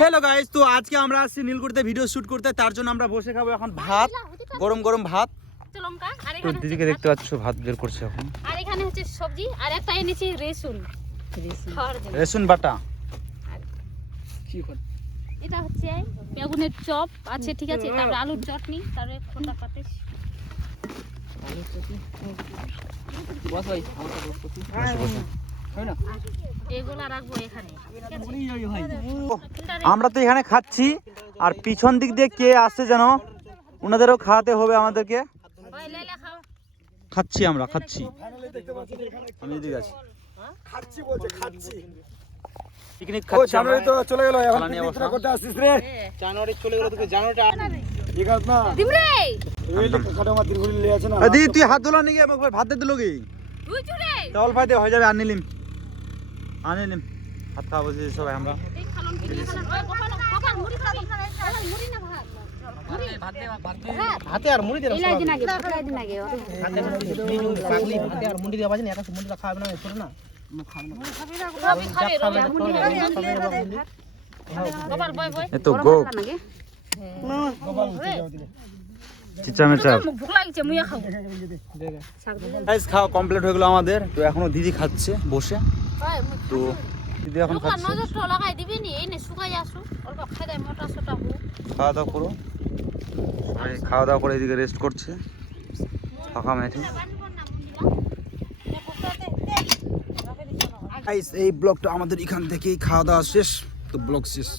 Hello guys, তো আজকে আমরা আসছি নীলকুঠিতে ভিডিও শুট করতে। তার জন্য আমরা বসে খাবো এখন ভাত, গরম গরম ভাত। তো দিদিকে দেখতে পাচ্ছ ভাত বের করছে এখন। আর এখানে হচ্ছে সবজি আর একটা এনেছি রসুন রসুন বাটা। এটা হচ্ছে বেগুনের চপ আছে, ঠিক আছে, তারপর আলুর চটনি, তারপরে খোটা পাতিস এগুলা রাখবো এখানে। আমরা তো এখানে খাচ্ছি আর পিছন দিক দিয়ে কে আসছে যেন, ওনাদেরও খাওয়াতে হবে আমাদেরকে। খাচ্ছি আমরা, খাচ্ছি। আমি এদিকে আছি, খাচ্ছি বলছে, খাচ্ছি। পিকনিক খাচ্ছি আমরা। জানুয়ারি তো চলে গেল, এখন পিকনিকটা করতে আসছিস রে? জানুয়ারি চলে গেল, তোকে জানুয়ারিটা ঠিক আছে না? দিমরে এই যে কাকাটা আমার দিন ঘুরে নিয়ে আছে না। দিদি তুই হাত ধুলা নাকি? আমাকে ভাত দিয়ে দিল কি? তুই চুরে চল ভাই দে, হয়ে যাবে। আনিলিম ভাত খাওয়া বসে সবাই আমরা। এই খালন কি নিয়ে খালন ওই কপাল মুড়ি খাবি? মুড়ি না ভাত? হাতে আর মুড়ি দিয়ে এলাই দিন আগে পকড়াই দিন আগে পাগলি হাতে আর মুড়ি দিয়ে বাজে না, একটা মুড়িটা খাবে না ছোট না কপাল বয় বয় এ তো গো চিচা মেচা। ভুক লাগছে মুইয়া খাবো। গাইস খাওয়া কমপ্লিট হয়ে গেল আমাদের। তো এখনো দিদি খাচ্ছে বসে। তো দিদি এখন খাচ্ছে। নজর তো লাগাই দিবি নি, এই নে শুকাই আসু অল্প খাই দেয়, মোটা সোটা হো। খাওয়া দাওয়া করো সবাই। খাওয়া দাওয়া করে এদিকে রেস্ট করছে ফাঁকা মাঠে। গাইস এই ব্লগটা আমাদের এখান থেকেই খাওয়া দাওয়া শেষ। তো ব্লগ শেষ।